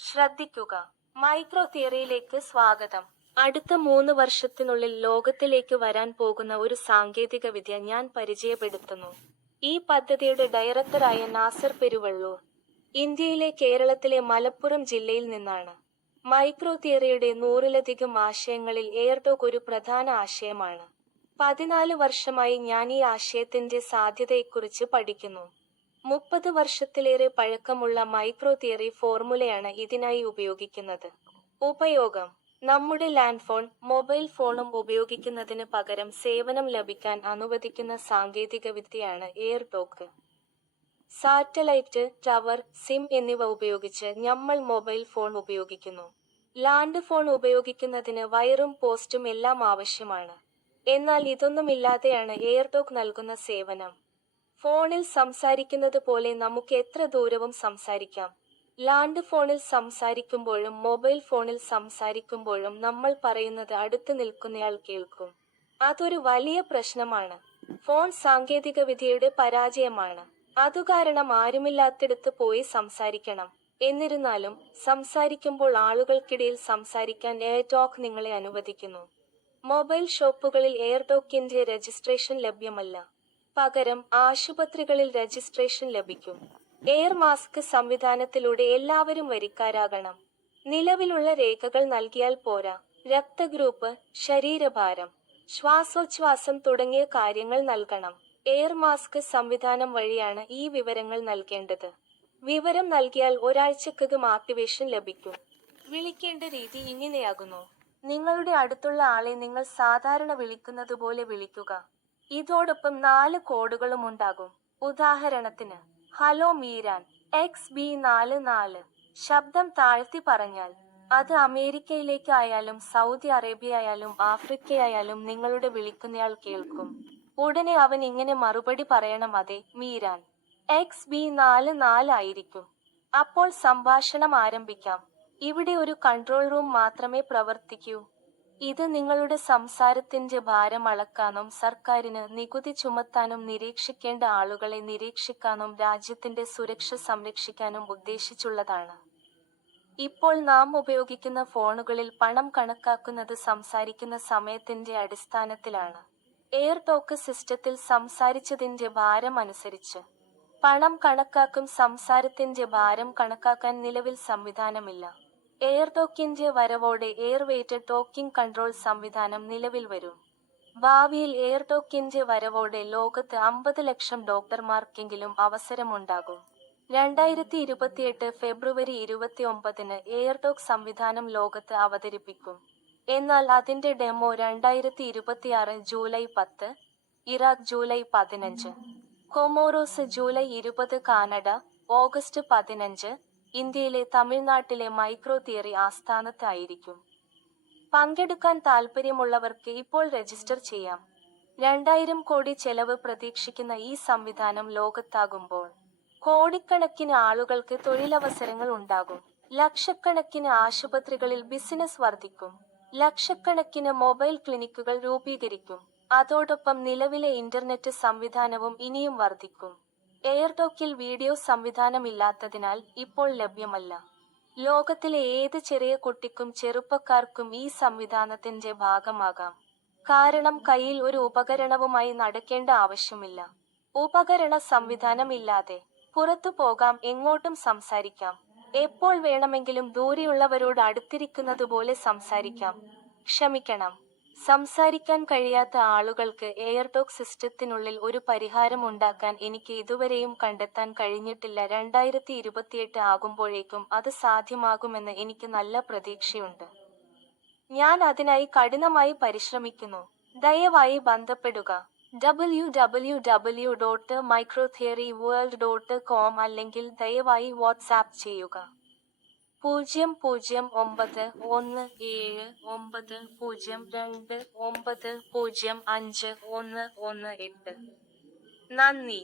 ശ്രദ്ധിക്കുക. മൈക്രോ തിയറിയിലേക്ക് സ്വാഗതം. അടുത്ത 3 വർഷത്തിനുള്ളിൽ ലോകത്തിലേക്ക് വരാൻ പോകുന്ന ഒരു സാങ്കേതികവിദ്യ ഞാൻ പരിചയപ്പെടുത്തുന്നു. ഈ പദ്ധതിയുടെ ഡയറക്ടറായ നാസർ പെരുവള്ളൂർ ഇന്ത്യയിലെ കേരളത്തിലെ മലപ്പുറം ജില്ലയിൽ നിന്നാണ്. മൈക്രോ തിയറിയുടെ 100-ലധികം ആശയങ്ങളിൽ എയർടോക്ക് ഒരു പ്രധാന ആശയമാണ്. 14 വർഷമായി ഞാൻ ഈ ആശയത്തിന്റെ സാധ്യതയെക്കുറിച്ച് പഠിക്കുന്നു. 30 വർഷത്തിലേറെ പഴക്കമുള്ള മൈക്രോ തിയറി ഫോർമുലയാണ് ഇതിനായി ഉപയോഗിക്കുന്നത്. ഉപയോഗം: നമ്മുടെ ലാൻഡ് ഫോൺ, മൊബൈൽ ഫോണും ഉപയോഗിക്കുന്നതിന് പകരം സേവനം ലഭിക്കാൻ അനുവദിക്കുന്ന സാങ്കേതികവിദ്യയാണ് എയർടോക്ക്. സാറ്റലൈറ്റ്, ടവർ, സിം എന്നിവ ഉപയോഗിച്ച് നമ്മൾ മൊബൈൽ ഫോൺ ഉപയോഗിക്കുന്നു. ലാൻഡ് ഫോൺ ഉപയോഗിക്കുന്നതിന് വയറും പോസ്റ്റും എല്ലാം ആവശ്യമാണ്. എന്നാൽ ഇതൊന്നുമില്ലാതെയാണ് എയർടോക്ക് നൽകുന്ന സേവനം. ഫോണിൽ സംസാരിക്കുന്നത് പോലെ നമുക്ക് എത്ര ദൂരവും സംസാരിക്കാം. ലാൻഡ് ഫോണിൽ സംസാരിക്കുമ്പോഴും മൊബൈൽ ഫോണിൽ സംസാരിക്കുമ്പോഴും നമ്മൾ പറയുന്നത് അടുത്ത് നിൽക്കുന്നയാൾ കേൾക്കും. അതൊരു വലിയ പ്രശ്നമാണ്. ഫോൺ സാങ്കേതികവിദ്യയുടെ പരാജയമാണ്. അതുകാരണം ആരുമില്ലാത്തിടത്ത് പോയി സംസാരിക്കണം. എന്നിരുന്നാലും സംസാരിക്കുമ്പോൾ ആളുകൾക്കിടയിൽ സംസാരിക്കാൻ എയർടോക്ക് നിങ്ങളെ അനുവദിക്കുന്നു. മൊബൈൽ ഷോപ്പുകളിൽ എയർടോക്കിന്റെ രജിസ്ട്രേഷൻ ലഭ്യമല്ല. പകരം ആശുപത്രികളിൽ രജിസ്ട്രേഷൻ ലഭിക്കും. എയർ മാസ്ക് സംവിധാനത്തിലൂടെ എല്ലാവരും വരിക്കാരാകണം. നിലവിലുള്ള രേഖകൾ നൽകിയാൽ പോരാ. രക്തഗ്രൂപ്പ്, ശരീരഭാരം, ശ്വാസോച്ഛ്വാസം തുടങ്ങിയ കാര്യങ്ങൾ നൽകണം. എയർ മാസ്ക് സംവിധാനം വഴിയാണ് ഈ വിവരങ്ങൾ നൽകേണ്ടത്. വിവരം നൽകിയാൽ ഒരാഴ്ചക്കകം ആക്ടിവേഷൻ ലഭിക്കും. വിളിക്കേണ്ട രീതി ഇങ്ങനെയാകുന്നു. നിങ്ങളുടെ അടുത്തുള്ള ആളെ നിങ്ങൾ സാധാരണ വിളിക്കുന്നതുപോലെ വിളിക്കുക. ഇതോടൊപ്പം 4 കോഡുകളും ഉണ്ടാകും. ഉദാഹരണത്തിന്, ഹലോ മീരാൻ XB44. ശബ്ദം താഴ്ത്തി പറഞ്ഞാൽ അത് അമേരിക്കയിലേക്ക് ആയാലും സൗദി അറേബ്യയായാലും ആഫ്രിക്കയായാലും നിങ്ങളുടെ വിളിക്കുന്നയാൾ കേൾക്കും. ഉടനെ അവൻ ഇങ്ങനെ മറുപടി പറയണം: അതെ മീരാൻ, XB44 ആയിരിക്കും. അപ്പോൾ സംഭാഷണം ആരംഭിക്കാം. ഇവിടെ ഒരു കൺട്രോൾ റൂം മാത്രമേ പ്രവർത്തിക്കൂ. ഇത് നിങ്ങളുടെ സംസാരത്തിന്റെ ഭാരം അളക്കാനും സർക്കാരിന് നികുതി ചുമത്താനും നിരീക്ഷിക്കേണ്ട ആളുകളെ നിരീക്ഷിക്കാനും രാജ്യത്തിന്റെ സുരക്ഷ സംരക്ഷിക്കാനും ഉദ്ദേശിച്ചുള്ളതാണ്. ഇപ്പോൾ നാം ഉപയോഗിക്കുന്ന ഫോണുകളിൽ പണം കണക്കാക്കുന്നത് സംസാരിക്കുന്ന സമയത്തിന്റെ അടിസ്ഥാനത്തിലാണ്. എയർടോക്ക് സിസ്റ്റത്തിൽ സംസാരിച്ചതിന്റെ ഭാരം അനുസരിച്ച് പണം കണക്കാക്കും. സംസാരത്തിന്റെ ഭാരം കണക്കാക്കാൻ നിലവിൽ സംവിധാനമില്ല. എയർടോക്കിന്റെ വരവോടെ എയർ വെയ്റ്റഡ് ടോക്കിംഗ് കൺട്രോൾ സംവിധാനം നിലവിൽ വരും. ഭാവിയിൽ എയർടോക്കിന്റെ വരവോടെ ലോകത്ത് 50 ലക്ഷം ഡോക്ടർമാർക്കെങ്കിലും അവസരമുണ്ടാകും. 2028 ഫെബ്രുവരി 29 എയർടോക്ക് സംവിധാനം ലോകത്ത് അവതരിപ്പിക്കും. എന്നാൽ അതിന്റെ demo 2026 July 10, Iraq July 15, Comoros July 20, Canada August 15, ഇന്ത്യയിലെ തമിഴ്നാട്ടിലെ മൈക്രോ തിയറി ആസ്ഥാനത്ത് ആയിരിക്കും. പങ്കെടുക്കാൻ താൽപ്പര്യമുള്ളവർക്ക് ഇപ്പോൾ രജിസ്റ്റർ ചെയ്യാം. 2000 കോടി ചെലവ് പ്രതീക്ഷിക്കുന്ന ഈ സംവിധാനം ലോകത്താകുമ്പോൾ കോടിക്കണക്കിന് ആളുകൾക്ക് തൊഴിലവസരങ്ങൾ ഉണ്ടാകും. ലക്ഷക്കണക്കിന് ആശുപത്രികളിൽ ബിസിനസ് വർദ്ധിക്കും. ലക്ഷക്കണക്കിന് മൊബൈൽ ക്ലിനിക്കുകൾ രൂപീകരിക്കും. അതോടൊപ്പം നിലവിലെ ഇന്റർനെറ്റ് സംവിധാനവും ഇനിയും വർദ്ധിക്കും. എയർടോക്കിൽ വീഡിയോ സംവിധാനമില്ലാത്തതിനാൽ ഇപ്പോൾ ലഭ്യമല്ല. ലോകത്തിലെ ഏത് ചെറിയ കുട്ടിക്കും ചെറുപ്പക്കാർക്കും ഈ സംവിധാനത്തിന്റെ ഭാഗമാകാം. കാരണം കയ്യിൽ ഒരു ഉപകരണവുമായി നടക്കേണ്ട ആവശ്യമില്ല. ഉപകരണ സംവിധാനം ഇല്ലാതെ പുറത്തു പോകാം, എങ്ങോട്ടും സംസാരിക്കാം. എപ്പോൾ വേണമെങ്കിലും ദൂരെയുള്ളവരോട് അടുത്തിരിക്കുന്നതുപോലെ സംസാരിക്കാം. ക്ഷമിക്കണം, സംസാരിക്കാൻ കഴിയാത്ത ആളുകൾക്ക് എയർടോക്ക് സിസ്റ്റത്തിനുള്ളിൽ ഒരു പരിഹാരം ഉണ്ടാക്കാൻ എനിക്ക് ഇതുവരെയും കണ്ടെത്താൻ കഴിഞ്ഞിട്ടില്ല. 2028 ആകുമ്പോഴേക്കും അത് സാധ്യമാകുമെന്ന് എനിക്ക് നല്ല പ്രതീക്ഷയുണ്ട്. ഞാൻ അതിനായി കഠിനമായി പരിശ്രമിക്കുന്നു. ദയവായി ബന്ധപ്പെടുക. www.microtheoryworld.com അല്ലെങ്കിൽ ദയവായി വാട്സാപ്പ് ചെയ്യുക. 0017902905118. നന്ദി.